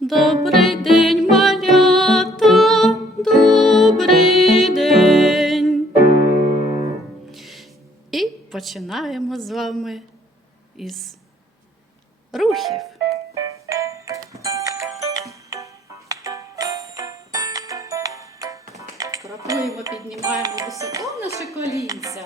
Добрий день, малята, добрий день. І починаємо з вами із рухів. Крапливо піднімаємо високо наше колінця.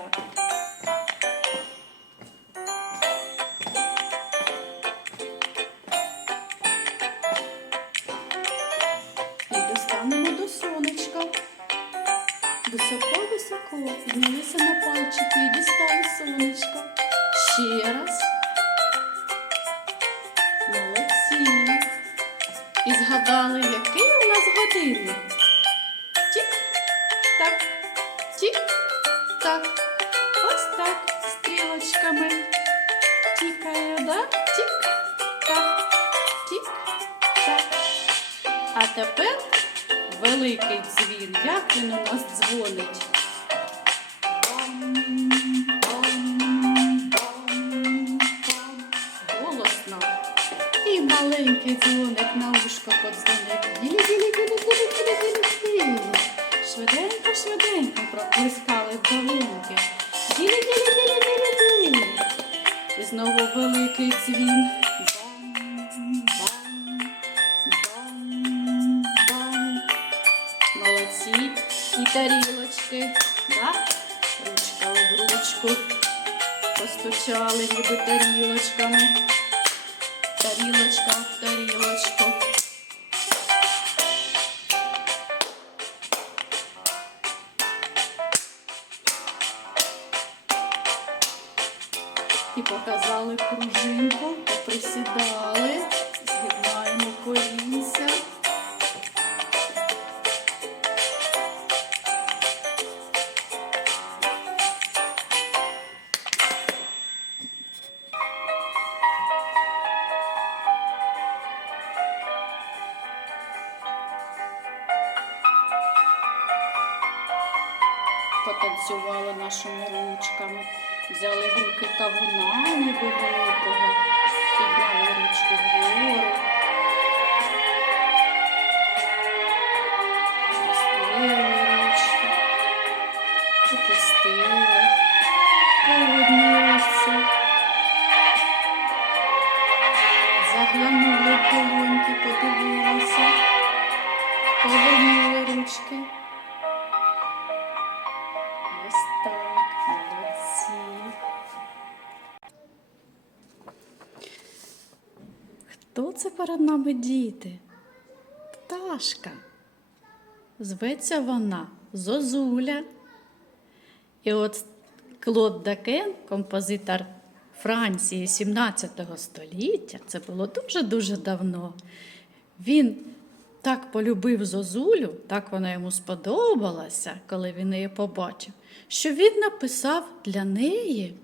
Згадали, який у нас годинник. Тік-так, тік-так. Ось так стрілочками. Тікає, да? Тік-так, тік-так. А тепер великий дзвін. Як він у нас дзвонить? Знову великий дзвін. Показали пружинку, поприсідали, згибаємо колінця. Потанцювали нашими ручками, взяли руки кавуна ніби великого, це перед нами діти? Пташка. Зветься вона Зозуля. І от Клод Дакен, композитор Франції 17 століття, це було дуже-дуже давно. Він так полюбив Зозулю, так вона йому сподобалася, коли він її побачив, що він написав для неї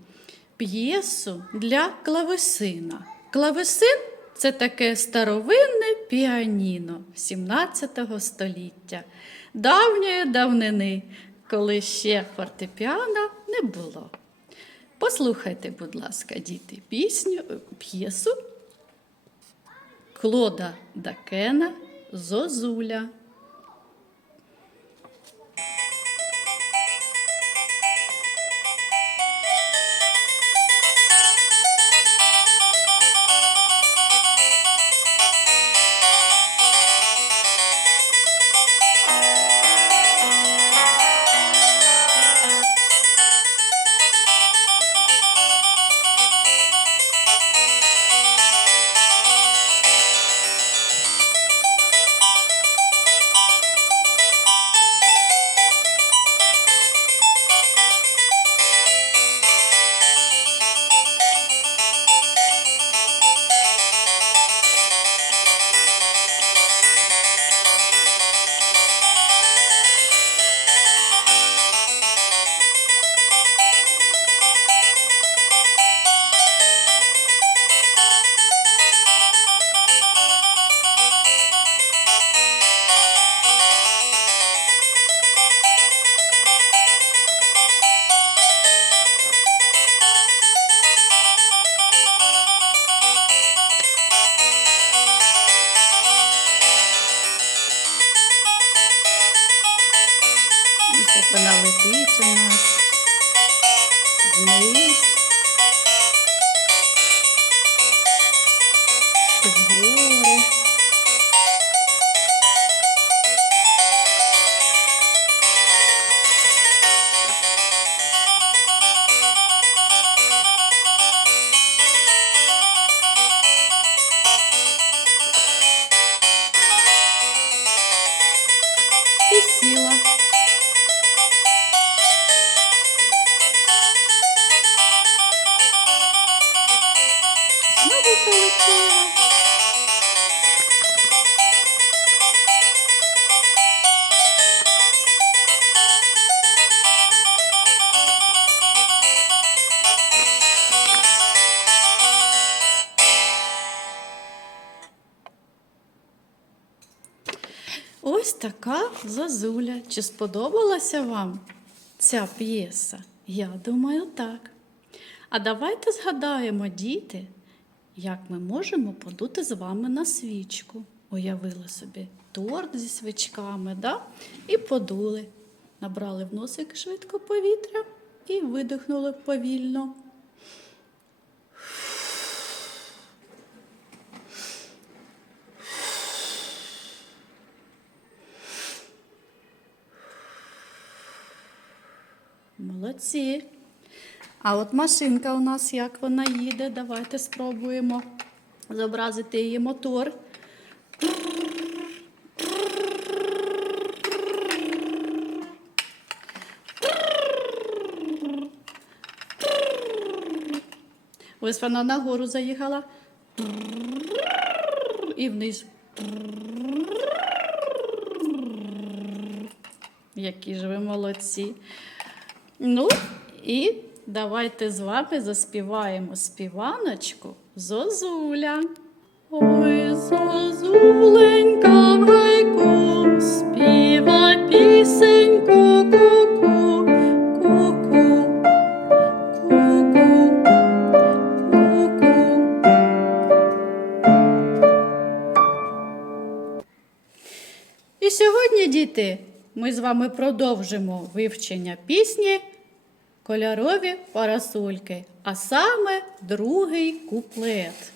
п'єсу для клавесина. Клавесин це таке старовинне піаніно 17 століття, давньої давнини, коли ще фортепіано не було. Послухайте, будь ласка, діти, пісню, п'єсу Клода Дакена Зозуля. Летить у Знову полетіла. Ось така зазуля. Чи сподобалася вам ця п'єса? Я думаю, так. А давайте згадаємо, діти, як ми можемо подути з вами на свічку. Уявили собі торт зі свічками, да? і подули. Набрали в носик швидко повітря і видихнули повільно. Молодці. А от машинка у нас як вона їде. Давайте спробуємо зобразити її мотор. Ось вона нагору заїхала. І вниз. Які ж ви молодці. Ну, і давайте з вами заспіваємо співаночку Зозуля. Ой, зозуленька в гайку, співа пісеньку, ку-ку, ку-ку, ку-ку, ку-ку. І сьогодні, діти, ми з вами продовжимо вивчення пісні Кольорові парасольки, а саме другий куплет.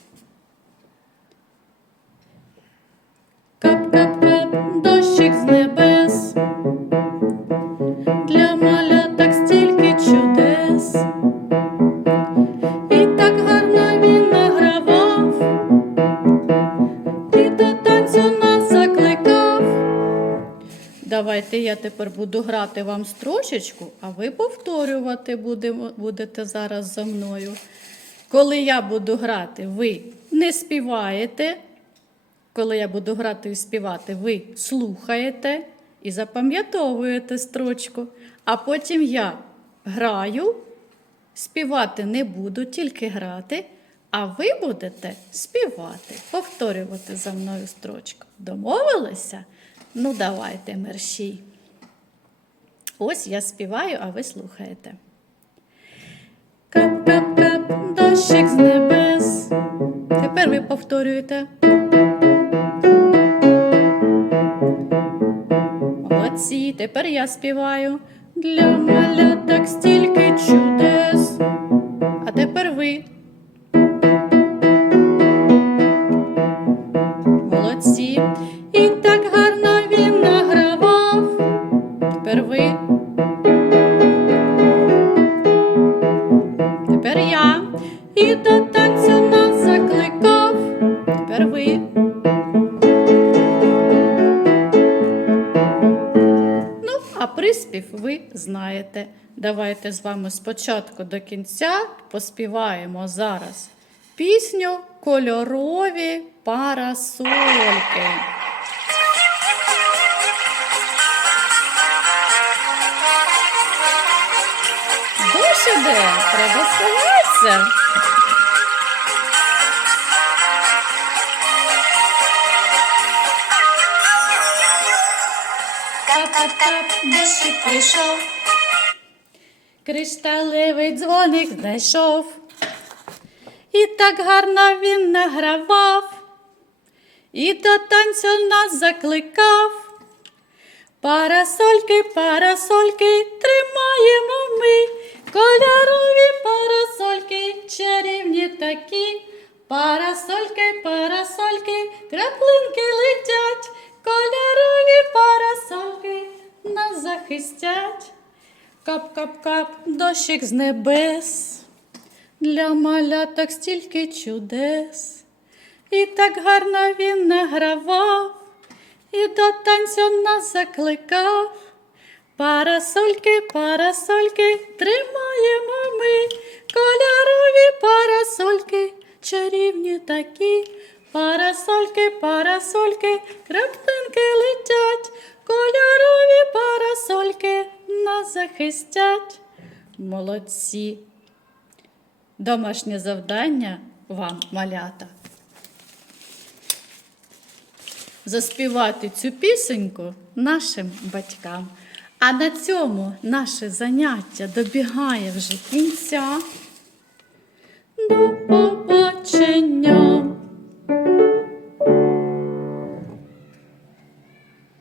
Грати вам строчечку, а ви повторювати будете зараз за мною. Коли я буду грати, ви не співаєте. Коли я буду грати і співати, ви слухаєте і запам'ятовуєте строчку. А потім я граю, співати не буду, тільки грати, а ви будете співати, повторювати за мною строчку. Домовилися? Ну, давайте, мерщій. Ось я співаю, а ви слухаєте. Кап-кап-кап, дощик з небес. Тепер ви повторюєте. Молодці, тепер я співаю. Для маляток стільки чудес. А тепер ви. І до танцю нас закликав. Тепер ви. Ну, а приспів ви знаєте. Давайте з вами спочатку до кінця поспіваємо зараз пісню Кольорові парасольки. Дощ іде, треба сховатися. Дощик прийшов. Кришталевий дзвоник знайшов. І так гарно він награвав, і до танцю нас закликав. Парасольки, парасольки, тримаємо ми. Кольорові парасольки, чарівні такі. Парасольки, парасольки, краплинки Кап-кап-кап, дощик з небес. Для маляток стільки чудес. І так гарно він награвав, і до танцю нас закликав. Парасольки, парасольки, тримаємо ми, кольорові парасольки, чарівні такі. Парасольки, парасольки, краплинки летять, кольорові парасольки нас захистять. Молодці. Домашнє завдання вам, малята. Заспівати цю пісеньку нашим батькам. А на цьому наше заняття добігає вже кінця. До побачення!